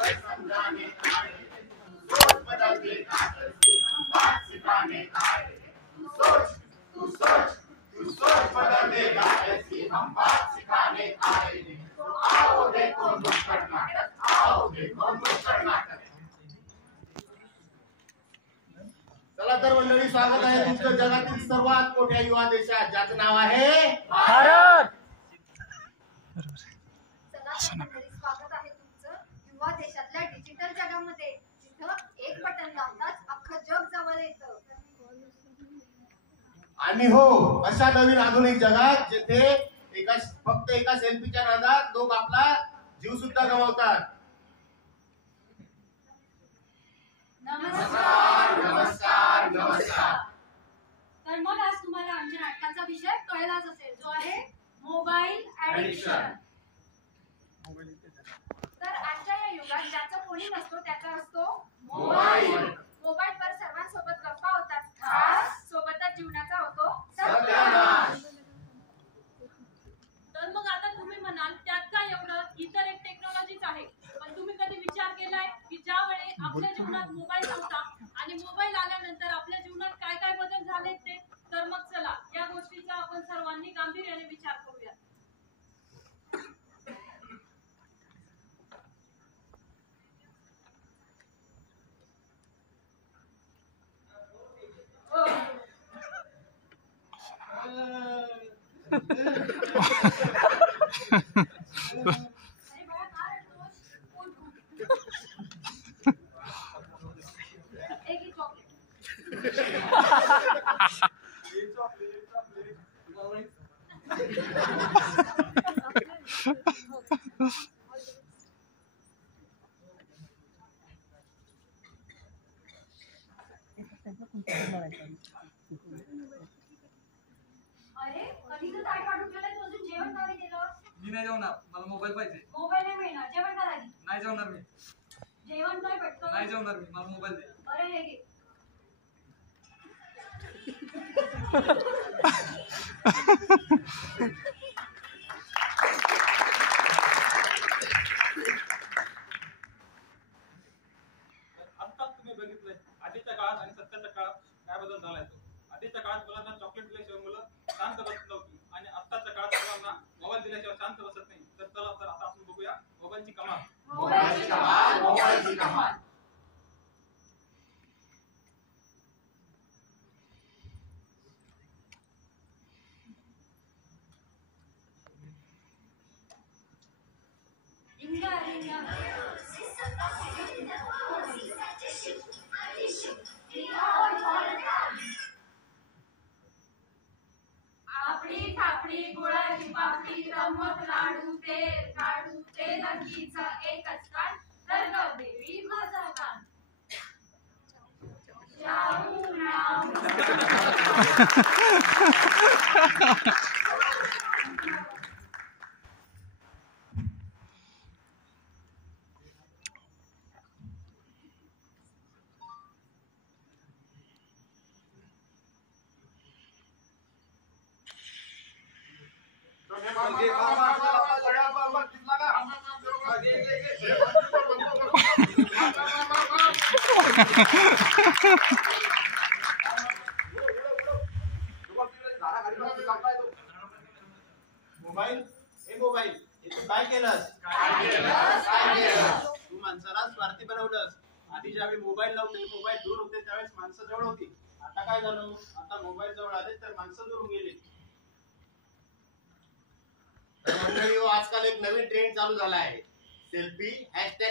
चला तर मंडळी, स्वागत आहे तुमचं जगातील सर्वात मोठ्या युवा देशात, ज्याचं नाव आहे भारत. स्वागत आहे तुमचं युवा देशातल्या डिजिटल जगामध्ये, जिथं एक बटन दाबताच अख्खं जग जवळ येतं. आणि हो, अशा नवीन आधुनिक जगात जिथे फक्त एका सेल्फीच्या नादात लोक आपला जीव सुद्धा गमावतात. नमस्कार नमस्कार नमस्कार. तर मग आज तुम्हाला आमच्या नाटकाचा विषय कळलाच असेल, जो आहे मोबाईल ऍडिक्शन. तर आजच्या या युगात ज्याचा कोणी नसतो त्याचा असतो मोबाईल. मोबाईलवर सर्वांसोबत गप्पा होतात खास, सोबतच जीवनाचा होतो सत्यानाश. तर मग आता तुम्ही म्हणाल त्यात काय एवढं, इतर एक टेक्नॉलॉजीच आहे. पण तुम्ही कधी विचार केलाय की ज्यावेळी आपल्या जीवनात मोबाईल होता आणि मोबाईल आल्यानंतर आपल्या जीवनात काय काय बदल झाले ते? तर मग चला या गोष्टीचा आपण सर्वांनी गांभीर्याने विचार करूया. अरे कधी तर ताट वाढून गेलाय, तू अजून जेवण का नाही केलं? मी नाही जेवणार, मला मोबाईल पाहिजे. मोबाईल नाही मिळणार, जेवण करा आधी. नाही जेवणार मी. जेवण काय पटकन? नाही जेवणार मी, मला मोबाईल दे. अरे हे घे. आता तुम्ही बघितलंय आधीच्या काळात आणि सध्याच्या काळात काय बदल झालाय तो. आधीच्या काळात मुलांना चॉकलेट दिल्याशिवाय मुलं शांत बसत नव्हती आणि आत्ताच्या काळात मुलांना मोबाईल दिल्याशिवाय शांत बसत नाही. तर चला तर आता आपण बघूया मोबाईलची कमाल. मोबाईलची कमाल, मोबाईलची कमाल. रिंगा रिंगा आपली थापडी गुळाची पापडी रमत लाडू ते काढू ते नक्कीच एकच कान तर गदेवी माझा कान जाऊ नाम. मोबाईल, हे मोबाईल, तू काय केलंस? तू माणसाला स्वार्थी बनवलंस. आधी ज्यावेळी मोबाईल नव्हते, मोबाईल दूर होते, त्यावेळेस माणसं जवळ होती. आता काय झालं? आता मोबाईल जवळ आले तर माणसं दूर गेली. मंडळी, आजकाल एक नवीन ट्रेंड चालू झाला आहे, सेल्फी,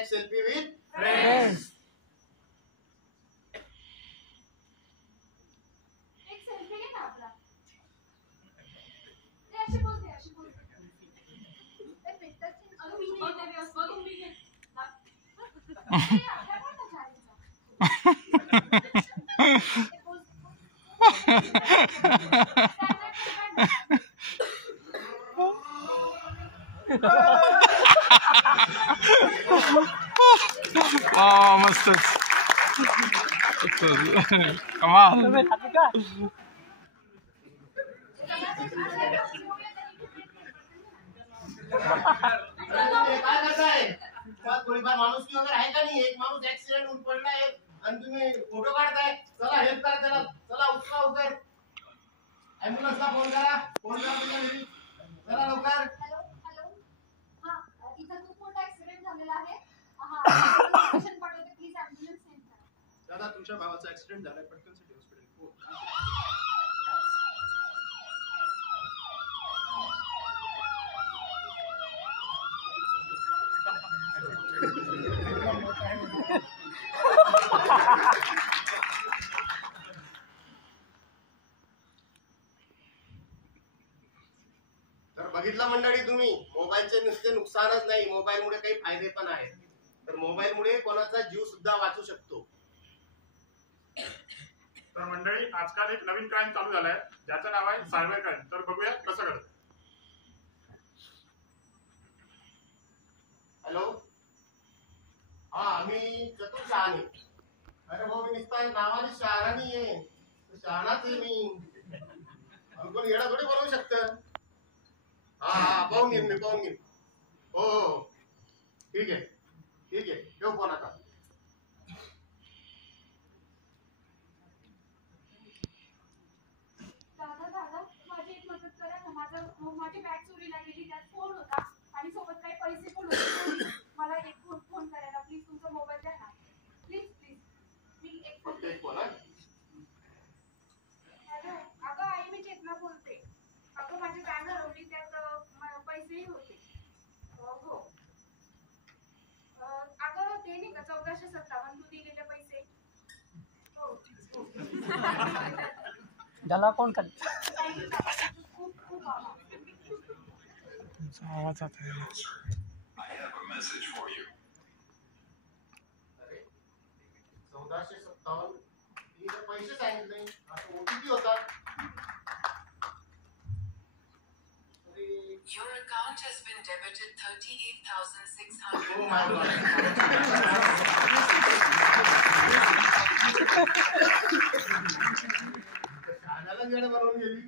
#सेल्फी विथ फ्रेंड्स. एक सेल्फी घे ना आपला. ते अशी बोल दे, अशी बोल. ते फिल्टर चेंज करून मी बघ ते व्यवस्थित बघून मी घे. हे आपल्या कोणता चाळीचा? ते बोल. मस्तच. कमाल. काय करताय? तुम्हाला थोडीफार माणुसकी वगैरे आहे का नाही? एक माणूस ऍक्सिडेंट होऊन पडलाय आणि तुम्ही फोटो काढताय. चला हेल्प करा त्याला. चला उचला उतर. ऍम्ब्युलन्सला फोन करा. फोन करा तुमच्या घरी. चला लवकर. हॅलो हॅलो हा इथं खूप मोठा ऍक्सिडेंट झालेला आहे. हा लोकेशन पाठवते, प्लीज ॲम्ब्युलन्स सेंड करा. दादा तुमच्या भावाचा ऍक्सिडेंट झालाय, पटकन सिटी हॉस्पिटल. तर बघितलं मंडळी तुम्ही, मोबाईलचे नुसते नुकसानच नाही, मोबाईलमुळे काही फायदे पण आहेत. तर मोबाईलमुळे कोणाचा जीव सुद्धा वाचू शकतो. तर मंडळी आजकाल एक नवीन क्राईम चालू झालाय ज्याचं नाव आहे सायबर क्राईम. तर बघूया कसं घडतं. हॅलो हा मी चतुर शहाणे. अरे भाऊ मी नुसता नावाने शहाणा नाही आहे, शहाणाच आहे मी. कोण येडा थोडी बनवू शकतं. हा हा पाहून घेईन मी, पाहून घेईन. हो हो ठीक आहे ठीक आहे, ठेव फोन आता. दादा माझी एक मदत करा ना. माझी बॅग चोरीला गेली, त्यात फोन होता आणि सोबत काही पैसे पण होते. मला एक फोन करायला प्लीज, तुमचा मोबाईल द्या ना प्लीज प्लीज. मी एक फोन. फक्त एक फोन आहे. हॅलो अगं आई, मी चेतना बोलते. अगं माझी बॅग हरवली, त्यात पैसेही होते. हो अगं ते नाही का 1457 तू दिलेले पैसे. हो ज्याला कोण कर खूप खूप आभार. आवाज आता है. अरे 1457 तिने पैसे सांगितले, आता ओटीपी होता. Your account has been debited 38,600. Oh my God. शहाण्याला वेळ बनवून गेली.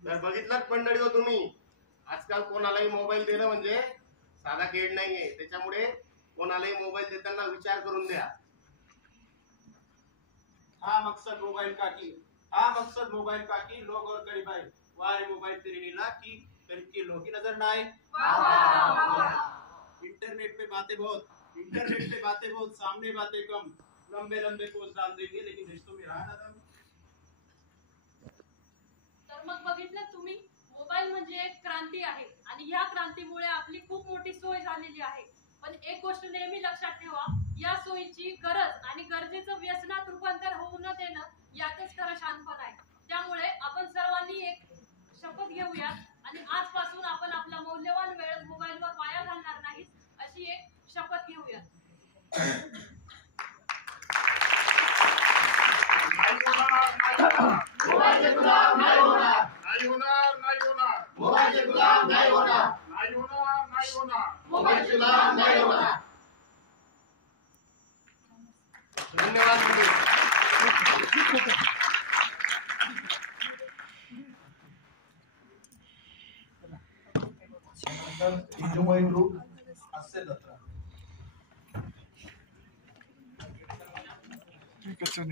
तर बघितलं मंडळी हो तुम्ही, आजकाल कोणालाही मोबाईल देणं म्हणजे साधा खेळ नाहीये. त्याच्यामुळे कोणालाही मोबाईल देताना विचार करून द्या. हाँ मकसद मोबाइल का की, हाँ मकसद मोबाइल का की लोग और करीब आए. वारे मोबाइल तेरी नीला की करीब की लोग की नजर ना आए. इंटरनेट पे बातें बहुत, सामने बातें कम. लंबे लंबे पोस्ट डाल देंगे लेकिन रिश्तों में रहा ना दम. तर मग बघितलं तुम्ही, मोबाईल म्हणजे एक क्रांती आहे आणि ह्या क्रांतीमुळे आपली खूप मोठी सोय झालेली आहे. पण एक गोष्ट नेहमी लक्षात ठेवा, या सोयीची गरज आणि गरजेचं व्यसनात रूपांतर होऊ न देणं यातच खरं शांतपण आहे. त्यामुळे आपण सर्वांनी एक शपथ घेऊया आणि आजपासून आपण आपला मौल्यवान वेळ मोबाईलवर वाया घालणार नाही अशी एक शपथ घेऊया. मोबाईलचे गुलाम नाही होणार. नाही होणार नाही होणार. मोबाईलचे गुलाम नाही होणार. नाही होणार नाही होणार. मोबाईलचे गुलाम नाही होणार. धन्यवाद मुली. ग्रुप हास्य जत्रा. ठीक आहे, चल.